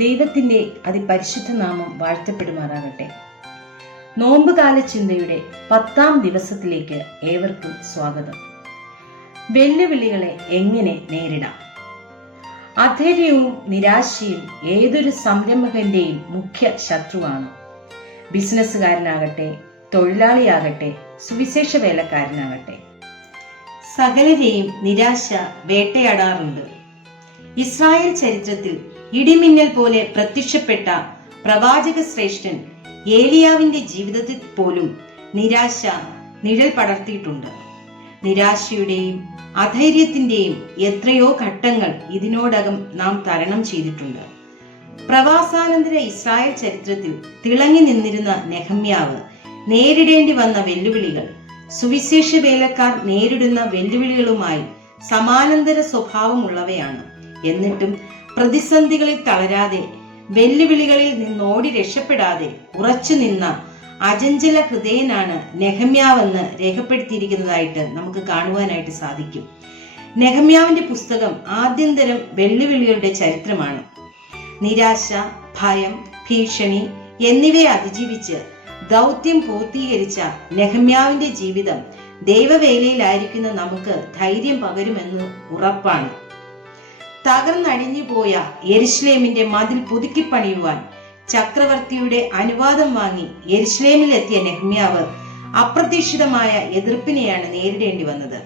ദൈവത്തിൻ്റെ അതിപരിശുദ്ധ നാമം വാഴ്ത്തപ്പെടുമാറാകട്ടെ. നോമ്പുകാല ചിന്തയുടെ 10ാം ദിവസത്തിലേക്ക് ഏവർക്കും സ്വാഗതം. വെല്ലുവിളികളെ എങ്ങനെ നേരിടാം? അധൈര്യവും നിരാശയും ഏതൊരു സംരംഭകന്റെയും മുഖ്യ ശത്രുവാണ്. ബിസിനസ്സുകാരനാകട്ടെ, തൊഴിലാളിയാകട്ടെ, സുവിശേഷ വേലക്കാരനാകട്ടെ, സകലരെയും നിരാശ വേട്ടയാടാറുണ്ട്. ഇസ്രായേൽ ചരിത്രത്തിൽ ഇടിമിന്നൽ പോലെ പ്രത്യക്ഷപ്പെട്ട പ്രവാചക ശ്രേഷ്ഠൻ ഏലിയാവിന്റെ ജീവിതത്തിൽ പോലും നിരാശ നിഴൽ പടർത്തിയിട്ടുണ്ട്. നിരാശയുടെയും അധൈര്യത്തിന്റെയും എത്രയോ ഘട്ടങ്ങൾ ഇതിനോടകം നാം തരണം ചെയ്തിട്ടുണ്ട്. പ്രവാസാനന്തര ഇസ്രായേൽ ചരിത്രത്തിൽ തിളങ്ങി നിന്നിരുന്ന നെഹമ്യാവ് നേരിടേണ്ടി വന്ന വെല്ലുവിളികൾ സുവിശേഷ വേലക്കാർ നേരിടുന്ന വെല്ലുവിളികളുമായി സമാനന്തര സ്വഭാവമുള്ളവയാണ്. എന്നിട്ടും പ്രതിസന്ധികളിൽ തളരാതെ, വെല്ലുവിളികളിൽ നിന്നോടി രക്ഷപ്പെടാതെ ഉറച്ചു നിന്ന അചഞ്ചല ഹൃദയനാണ് നെഹമ്യാവെന്ന് രേഖപ്പെടുത്തിയിരിക്കുന്നതായിട്ട് നമുക്ക് കാണുവാനായിട്ട് സാധിക്കും. നെഹമ്യാവിന്റെ പുസ്തകം ആദ്യന്തരം വെല്ലുവിളികളുടെ ചരിത്രമാണ്. നിരാശ, ഭയം, ഭീഷണി എന്നിവയെ അതിജീവിച്ച് ദൗത്യം പൂർത്തീകരിച്ച നെഹമ്യാവിന്റെ ജീവിതം ദൈവവേലയിലായിരിക്കുന്ന നമുക്ക് ധൈര്യം പകരുമെന്ന് ഉറപ്പാണ്. തകർന്നടിഞ്ഞു പോയ യെരുശലേമിന്റെ മതിൽ പുതുക്കിപ്പണിയുവാൻ ചക്രവർത്തിയുടെ അനുവാദം വാങ്ങി യെരുശലേമിലെത്തിയ നെഹമ്യാവ് അപ്രതീക്ഷിതമായ എതിർപ്പിനെയാണ് നേരിടേണ്ടി വന്നത്.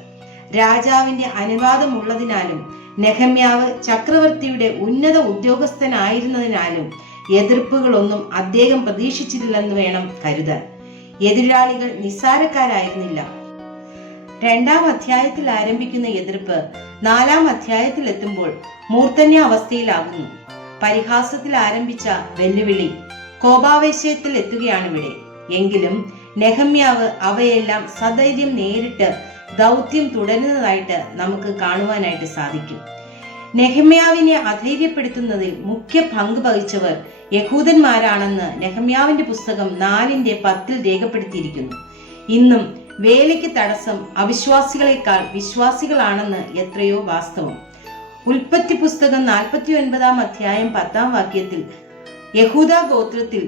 രാജാവിന്റെ അനുവാദമുള്ളതിനാലും നെഹമ്യാവ് ചക്രവർത്തിയുടെ ഉന്നത ഉദ്യോഗസ്ഥനായിരുന്നതിനാലും എതിർപ്പുകളൊന്നും അദ്ദേഹം പ്രതീക്ഷിച്ചിട്ടില്ലെന്ന് വേണം കരുതാൻ. എതിരാളികൾ നിസ്സാരക്കാരായിരുന്നില്ല. 2ാം അധ്യായത്തിൽ ആരംഭിക്കുന്ന എതിർപ്പ് 4ാം അധ്യായത്തിൽ എത്തുമ്പോൾ മൂർധന്യാവസ്ഥയിലാകുന്നു. പരിഹാസത്തിൽ ആരംഭിച്ച വെല്ലുവിളി കോപാവേശത്തിൽ എത്തുകയാണിവിടെ. എങ്കിലും നെഹമ്യാവ് അവയെല്ലാം സധൈര്യം നേരിട്ട് ദൗത്യം തുടരുന്നതായിട്ട് നമുക്ക് കാണുവാനായിട്ട് സാധിക്കും. നെഹമ്യാവിനെ അധൈര്യപ്പെടുത്തുന്നതിൽ മുഖ്യ പങ്ക് വഹിച്ചവർ യഹൂദന്മാരാണെന്ന് നെഹമ്യാവിന്റെ പുസ്തകം 4:10 രേഖപ്പെടുത്തിയിരിക്കുന്നു. ഇന്നും വേലയ്ക്ക് തടസ്സം അവിശ്വാസികളെക്കാൾ വിശ്വാസികളാണെന്ന് എത്രയോ വാസ്തവം. ഉൽപ്പത്തി പുസ്തകം 49-ാം അധ്യായം 10-ാം വാക്യത്തിൽ യഹൂദ ഗോത്രത്തിൽ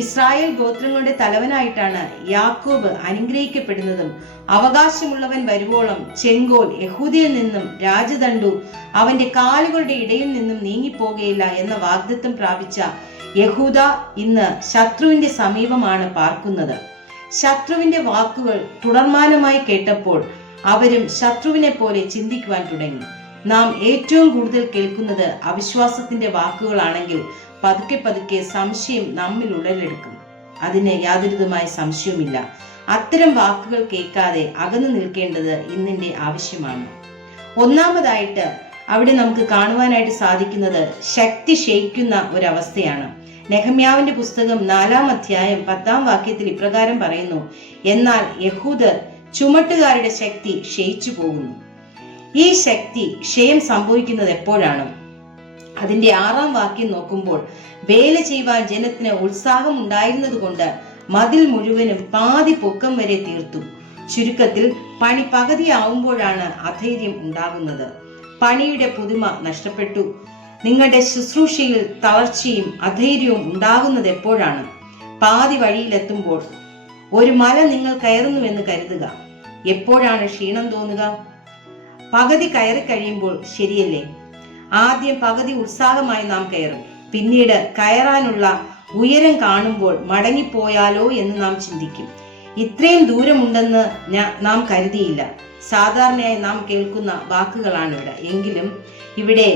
ഇസ്രായേൽ ഗോത്രങ്ങളുടെ തലവനായിട്ടാണ് യാക്കോബ് അനുഗ്രഹിക്കപ്പെടുന്നതും അവകാശമുള്ളവൻ വരുവോളം ചെങ്കോൽ യഹൂദയിൽ നിന്നും രാജദണ്ഡു അവന്റെ കാലുകളുടെ ഇടയിൽ നിന്നും നീങ്ങിപ്പോകുകയില്ല എന്ന വാഗ്ദത്തം പ്രാപിച്ച യഹൂദ ഇന്ന് ശത്രുവിന്റെ സമീപമാണ് പാർക്കുന്നത്. ശത്രുവിന്റെ വാക്കുകൾ തുടർമാനമായി കേട്ടപ്പോൾ അവരും ശത്രുവിനെ പോലെ ചിന്തിക്കുവാൻ തുടങ്ങി. നാം ഏറ്റവും കൂടുതൽ കേൾക്കുന്നത് അവിശ്വാസത്തിന്റെ വാക്കുകളാണെങ്കിൽ പതുക്കെ പതുക്കെ സംശയം നമ്മിൽ ഉടലെടുക്കും. അതിന് യാതൊരുവിധമായ സംശയവുമില്ല. അത്തരം വാക്കുകൾ കേൾക്കാതെ അകന്നു നിൽക്കേണ്ടത് ഇന്നിന്റെ ആവശ്യമാണ്. ഒന്നാമതായിട്ട് അവിടെ നമുക്ക് കാണുവാനായിട്ട് സാധിക്കുന്നത് ശക്തി ക്ഷയിക്കുന്ന ഒരവസ്ഥയാണ്. നെഹമ്യാവിന്റെ പുസ്തകം 4-ാം അധ്യായം 10-ാം വാക്യത്തിൽ ഇപ്രകാരം പറയുന്നു: എന്നാൽ യഹൂദർ ചുമട്ടുകാരുടെ ശക്തി ക്ഷയിച്ചു പോകുന്നു. ഈ ശക്തി ക്ഷയം സംഭവിക്കുന്നത് എപ്പോഴാണ്? അതിന്റെ 6-ാം വാക്യം നോക്കുമ്പോൾ വേല ചെയ്യുവാൻ ജനത്തിന് ഉത്സാഹം ഉണ്ടായിരുന്നത് കൊണ്ട് മതിൽ മുഴുവനും പാതി പൊക്കം വരെ തീർത്തു. ചുരുക്കത്തിൽ പണി പകുതിയാവുമ്പോഴാണ് അധൈര്യം ഉണ്ടാകുന്നത്. പണിയുടെ പുതുമ നഷ്ടപ്പെട്ടു. നിങ്ങളുടെ ശുശ്രൂഷയിൽ തളർച്ചയും അധൈര്യവും ഉണ്ടാകുന്നത് എപ്പോഴാണ്? പാതി വഴിയിലെത്തുമ്പോൾ. ഒരു മല നിങ്ങൾ കയറുന്നുവെന്ന് കരുതുക. എപ്പോഴാണ് ക്ഷീണം തോന്നുക? പകുതി കയറി കഴിയുമ്പോൾ, ശരിയല്ലേ? ആദ്യം പകുതി ഉത്സാഹമായി നാം കയറും. പിന്നീട് കയറാനുള്ള ഉയരം കാണുമ്പോൾ മടങ്ങിപ്പോയാലോ എന്ന് നാം ചിന്തിക്കും. ഇത്രയും ദൂരമുണ്ടെന്ന് നാം കരുതിയില്ല. സാധാരണയായി നാം കേൾക്കുന്ന വാക്കുകളാണ് ഇവിടെ. എങ്കിലും ഇവിടെ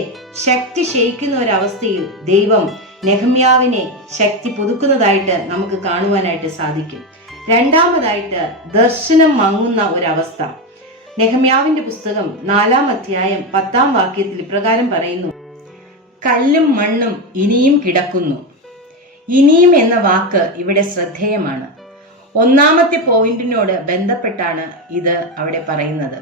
ശക്തി ക്ഷയിക്കുന്ന ഒരവസ്ഥയിൽ ദൈവം നെഹമ്യാവിനെ ശക്തി പുതുക്കുന്നതായിട്ട് നമുക്ക് കാണുവാനായിട്ട് സാധിക്കും. രണ്ടാമതായിട്ട് ദർശനം മങ്ങുന്ന ഒരവസ്ഥ. നെഹമ്യാവിന്റെ പുസ്തകം 4-ാം അധ്യായം 10-ാം വാക്യത്തിൽ ഇപ്രകാരം പറയുന്നു: കല്ലും മണ്ണും ഇനിയും കിടക്കുന്നു. ഇനിയും എന്ന വാക്ക് ഇവിടെ ശ്രദ്ധേയമാണ്. ഒന്നാമത്തെ പോയിന്റിനോട് ബന്ധപ്പെട്ടാണ് ഇത് അവിടെ പറയുന്നത്.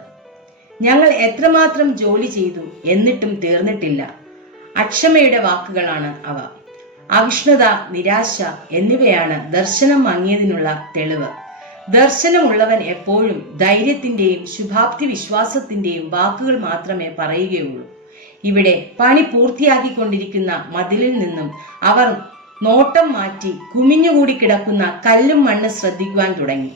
ഞങ്ങൾ എത്രമാത്രം ജോലി ചെയ്തു, എന്നിട്ടും തീർന്നിട്ടില്ല. അക്ഷമയുടെ വാക്കുകളാണ് അവ. അവിഷ്ണുത, നിരാശ എന്നിവയാണ് ദർശനം മങ്ങിയതിനുള്ള തെളിവ്. ദർശനമുള്ളവൻ എപ്പോഴും ധൈര്യത്തിന്റെയും ശുഭാപ്തി വിശ്വാസത്തിന്റെയും വാക്കുകൾ മാത്രമേ പറയുകയുള്ളൂ. ഇവിടെ പണി പൂർത്തിയാക്കിക്കൊണ്ടിരിക്കുന്ന മതിലിൽ നിന്നും അവർ നോട്ടം മാറ്റി കുമിഞ്ഞുകൂടി കിടക്കുന്ന കല്ലും മണ്ണ് ശ്രദ്ധിക്കുവാൻ തുടങ്ങി.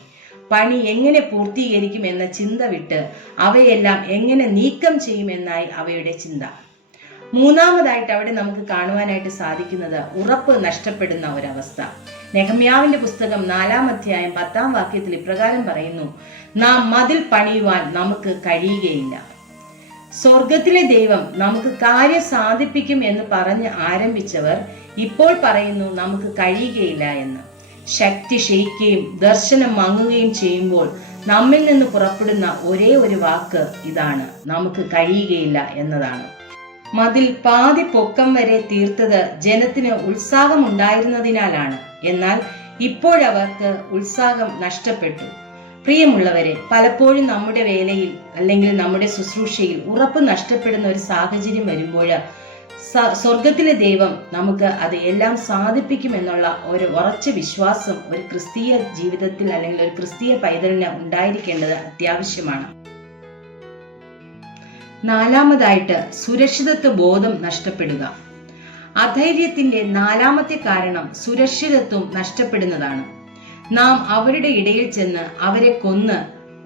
പണി എങ്ങനെ പൂർത്തീകരിക്കും എന്ന ചിന്ത വിട്ട് അവയെല്ലാം എങ്ങനെ നീക്കം ചെയ്യുമെന്നായി അവയുടെ ചിന്ത. മൂന്നാമതായിട്ട് അവിടെ നമുക്ക് കാണുവാനായിട്ട് സാധിക്കുന്നത് ഉറപ്പ് നഷ്ടപ്പെടുന്ന ഒരവസ്ഥ. നെഹമ്യാവിന്റെ പുസ്തകം 4-ാം അധ്യായം 10-ാം വാക്യത്തിൽ ഇപ്രകാരം പറയുന്നു, നാം മതിൽ പണിയുവാൻ നമുക്ക് കഴിയുകയില്ല. സ്വർഗത്തിലെ ദൈവം നമുക്ക് കാര്യം സാധിപ്പിക്കും എന്ന് പറഞ്ഞ് ആരംഭിച്ചവർ ഇപ്പോൾ പറയുന്നു നമുക്ക് കഴിയുകയില്ല എന്ന്. ശക്തി ക്ഷയിക്കുകയും ദർശനം മങ്ങുകയും ചെയ്യുമ്പോൾ നമ്മിൽ നിന്ന് പുറപ്പെടുന്ന ഒരേ ഒരു വാക്ക് ഇതാണ്, നമുക്ക് കഴിയുകയില്ല എന്നതാണ്. മതിൽ പാതി പൊക്കം വരെ തീർത്തത് ജനത്തിന് ഉത്സാഹമുണ്ടായിരുന്നതിനാലാണ്. എന്നാൽ ഇപ്പോഴവർക്ക് ഉത്സാഹം നഷ്ടപ്പെട്ടു. പ്രിയമുള്ളവരെ, പലപ്പോഴും നമ്മുടെ വേലയിൽ അല്ലെങ്കിൽ നമ്മുടെ ശുശ്രൂഷയിൽ ഉറപ്പ് നഷ്ടപ്പെടുന്ന ഒരു സാഹചര്യം വരുമ്പോൾ സ്വർഗത്തിലെ ദൈവം നമുക്ക് അത് എല്ലാം സാധിപ്പിക്കുമെന്നുള്ള ഒരു ഉറച്ച വിശ്വാസം ഒരു ക്രിസ്തീയ ജീവിതത്തിൽ അല്ലെങ്കിൽ ഒരു ക്രിസ്തീയ പൈതലിന് ഉണ്ടായിരിക്കേണ്ടത് അത്യാവശ്യമാണ്. നാലാമതായിട്ട് സുരക്ഷിതത്വ ബോധം നഷ്ടപ്പെടുക. അധൈര്യത്തിന്റെ 4-ാമത്തെ കാരണം സുരക്ഷിതത്വം നഷ്ടപ്പെടുന്നതാണ്. നാം അവരുടെ ഇടയിൽ ചെന്ന് അവരെ കൊന്ന്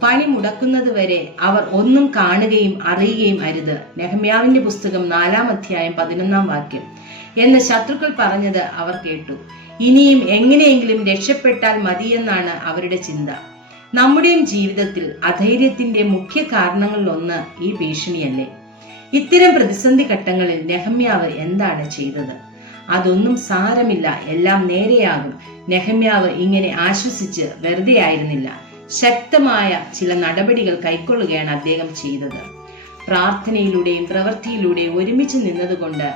പണി മുടക്കുന്നത് വരെ അവർ ഒന്നും കാണുകയും അറിയുകയും അരുത്. നെഹമ്യാവിന്റെ പുസ്തകം 4-ാം അധ്യായം 11-ാം വാക്യം എന്ന് ശത്രുക്കൾ പറഞ്ഞത് അവർ കേട്ടു. ഇനിയും എങ്ങനെയെങ്കിലും രക്ഷപ്പെട്ടാൽ മതിയെന്നാണ് അവരുടെ ചിന്ത. നമ്മുടെയും ജീവിതത്തിൽ അധൈര്യത്തിന്റെ മുഖ്യ കാരണങ്ങളിലൊന്ന് ഈ ഭീഷണിയല്ലേ? ഇത്തരം പ്രതിസന്ധി ഘട്ടങ്ങളിൽ നെഹമ്യാവ് എന്താണ് ചെയ്തത്? അതൊന്നും സാരമില്ല, എല്ലാം നേരെയാകും. നെഹമ്യാവ് ഇങ്ങനെ ആശ്വസിച്ച് വെറുതെ ആയിരുന്നില്ല. ശക്തമായ ചില നടപടികൾ കൈക്കൊള്ളുകയാണ് അദ്ദേഹം ചെയ്തത്. പ്രാർത്ഥനയിലൂടെയും പ്രവൃത്തിയിലൂടെയും ഒരുമിച്ച് നിന്നതുകൊണ്ട്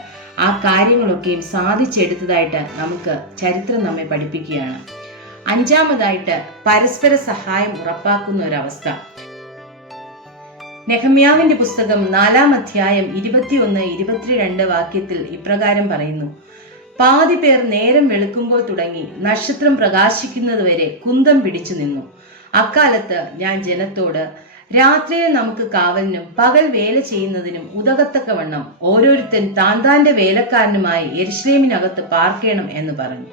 ആ കാര്യങ്ങളൊക്കെയും സാധിച്ചെടുത്തതായിട്ട് നമുക്ക് ചരിത്രം നമ്മെ പഠിപ്പിക്കുകയാണ്. 5-ാമതായിട്ട് പരസ്പര സഹായം ഉറപ്പാക്കുന്ന ഒരവസ്ഥ. നെഹമ്യാവിന്റെ പുസ്തകം 4-ാം അധ്യായം 21-22 വാക്യത്തിൽ ഇപ്രകാരം പറയുന്നു, പാതി പേർ നേരം വെളുക്കുമ്പോൾ തുടങ്ങി നക്ഷത്രം പ്രകാശിക്കുന്നതുവരെ കുന്തം പിടിച്ചു നിന്നു. അക്കാലത്ത് ഞാൻ ജനത്തോട്, രാത്രിയിൽ നമുക്ക് കാവലിനും പകൽ വേല ചെയ്യുന്നതിനും ഉതകത്തക്കവണ്ണം ഓരോരുത്തൻ താന്താന്റെ വേലക്കാരനുമായി യെരുശലേമിനകത്ത് പാർക്കണം എന്ന് പറഞ്ഞു.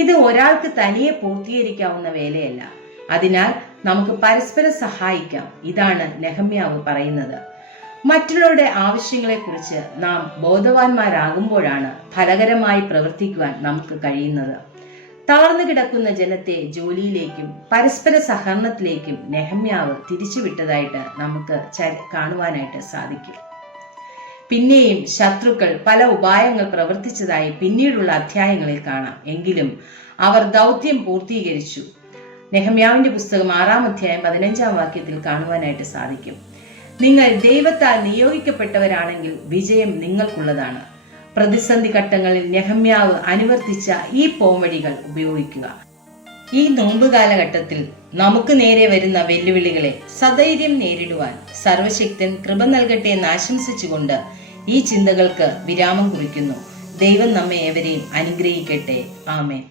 ഇത് ഒരാൾക്ക് തനിയെ പൂർത്തീകരിക്കാവുന്ന വേലയല്ല. അതിനാൽ നമുക്ക് പരസ്പരം സഹായിക്കാം. ഇതാണ് നെഹമ്യാവ് പറയുന്നത്. മറ്റുള്ളവരുടെ ആവശ്യങ്ങളെക്കുറിച്ച് നാം ബോധവാന്മാരാകുമ്പോഴാണ് ഫലകരമായി പ്രവർത്തിക്കുവാൻ നമുക്ക് കഴിയുന്നത്. തളർന്നു കിടക്കുന്ന ജനത്തെ ജോലിയിലേക്കും പരസ്പര സഹകരണത്തിലേക്കും നെഹമ്യാവ് തിരിച്ചുവിട്ടതായിട്ട് നമുക്ക് കാണുവാനായിട്ട് സാധിക്കും. പിന്നെയും ശത്രുക്കൾ പല ഉപായങ്ങൾ പ്രവർത്തിച്ചതായി പിന്നീടുള്ള അധ്യായങ്ങളിൽ കാണാം. എങ്കിലും അവർ ദൗത്യം പൂർത്തീകരിച്ചു. നെഹമ്യാവിന്റെ പുസ്തകം 6-ാം അധ്യായം 15-ാം വാക്യത്തിൽ കാണുവാനായിട്ട് സാധിക്കും. നിങ്ങൾ ദൈവത്താൽ നിയോഗിക്കപ്പെട്ടവരാണെങ്കിൽ വിജയം നിങ്ങൾക്കുള്ളതാണ്. പ്രതിസന്ധി ഘട്ടങ്ങളിൽ നെഹമ്യാവ് അനുവർത്തിച്ച ഈ പോംവഴികൾ ഉപയോഗിക്കുക. ഈ നോമ്പ് കാലഘട്ടത്തിൽ നമുക്ക് നേരെ വരുന്ന വെല്ലുവിളികളെ സധൈര്യം നേരിടുവാൻ സർവശക്തൻ കൃപ നൽകട്ടെ എന്ന് ആശംസിച്ചുകൊണ്ട് ഈ ചിന്തകൾക്ക് വിരാമം കുറിക്കുന്നു. ദൈവം നമ്മെ ഏവരെയും അനുഗ്രഹിക്കട്ടെ. ആമേൻ.